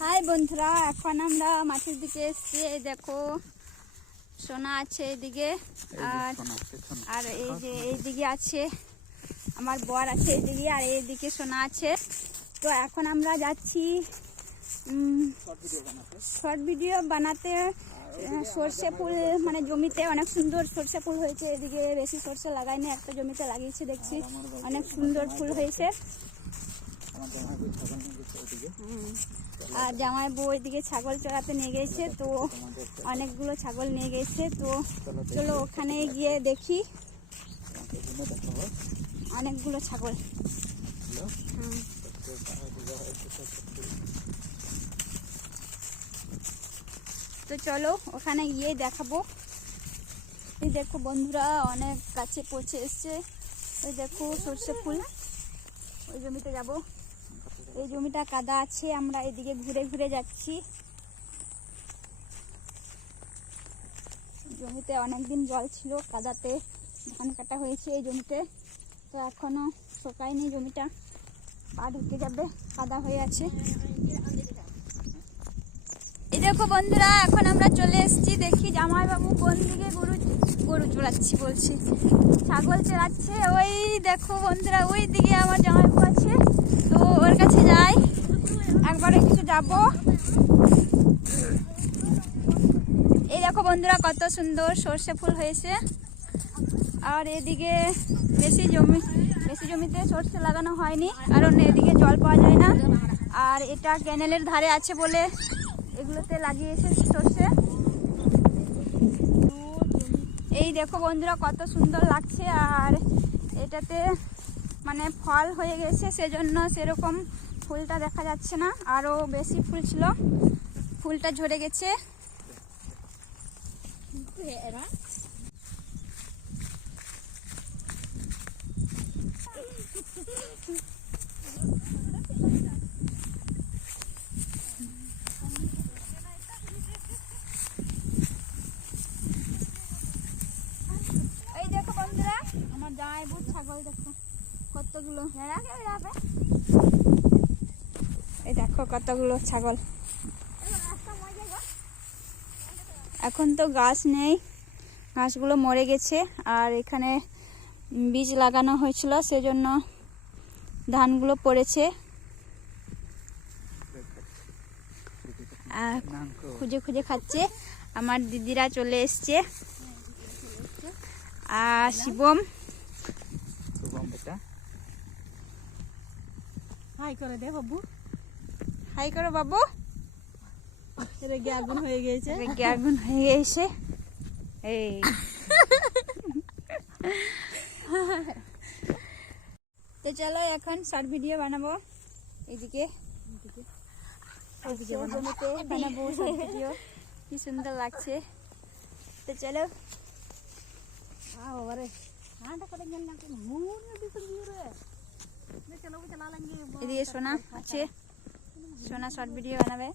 High বন্ধুরা, এখন আমরা মাঠের দিকে এসেছি। এই দেখো সোনা আছে এইদিকে, আর এই যে এইদিকে আছে আমার বর আছে এইদিকে, আর এইদিকে সোনা আছে। তো এখন আমরা যাচ্ছি শর্ট ভিডিও বানাতে। সর্ষে ফুল মানে জমিতে অনেক সুন্দর সর্ষে ফুল হয়েছে। এদিকে বেশি সর্ষে লাগাইনি, একটা জমিতে লাগিয়েছে, দেখছি অনেক সুন্দর ফুল হয়েছে। আর জামাই বউ এদিকে ছাগল চড়াতে নিয়ে গেছে, তো অনেকগুলো ছাগল নিয়ে গেছে। তো চলো ওখানে গিয়ে দেখি অনেকগুলো ছাগল। তো চলো ওখানে গিয়ে দেখাবো। এই দেখো বন্ধুরা, অনেক কাছে পৌঁছে এসছে। ওই দেখো সর্ষে ফুল, ওই জমিতে যাব। এই জমিটা কাদা আছে, আমরা এদিকে ঘুরে ঘুরে যাচ্ছি। জমিতে অনেকদিন জল ছিল, কাদাতে ধান কাটা হয়েছে এই জমিতে। তো এখনো শুকায়নি জমিটা, পা ঢুকে যাবে, কাদা হয়ে আছে। এই দেখো বন্ধুরা, এখন আমরা চলে এসেছি। দেখি জামাইবাবু কোন দিকে গরু চড়াচ্ছি বলছি, ছাগল চড়াচ্ছে। ওই দেখো বন্ধুরা, ওই দিকে আমার জামাইবাবু আছে, তো ওর কাছে যাই, একবারে কিছু যাব। এই দেখো বন্ধুরা, কত সুন্দর সর্ষে ফুল হয়েছে। আর এদিকে বেশি জমিতে সর্ষে লাগানো হয়নি, কারণ এদিকে জল পাওয়া যায় না। আর এটা ক্যানেলের ধারে আছে বলে এগুলোতে লাগিয়েছে সর্ষে। এই দেখো বন্ধুরা, কত সুন্দর লাগছে। আর এটাতে মানে ফল হয়ে গেছে, সেজন্য সেরকম ফুলটা দেখা যাচ্ছে না। আরো বেশি ফুল ছিল, ফুলটা ঝরে গেছে। এই দেখো বন্ধুরা, আমার জামাইবাবুর ছাগল দেখো কতগুলো। এই দেখো কতগুলো ছাগল। এখন তো গাছ নেই, ঘাসগুলো মরে গেছে। আর এখানে বীজ লাগানো হয়েছিল, সেজন্য ধানগুলো পড়েছে। আর খুঁজে খুঁজে খাচ্ছে। আমার দিদিরা চলে এসছে। আর শিবম হাই করে দে বাবু, হাই করো বাবু। রেগে আগুন হয়ে গেছে, রেগে আগুন হয়ে গেছে। এই তো চলো এখন শর্ট ভিডিও বানাবো। এইদিকে জমিতে বানাবো শর্ট ভিডিও, কি সুন্দর লাগছে। তো চলো। এদিকে সোনা আছে, সোনা শর্ট ভিডিও বানাবে।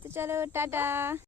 তো চলো টাটা।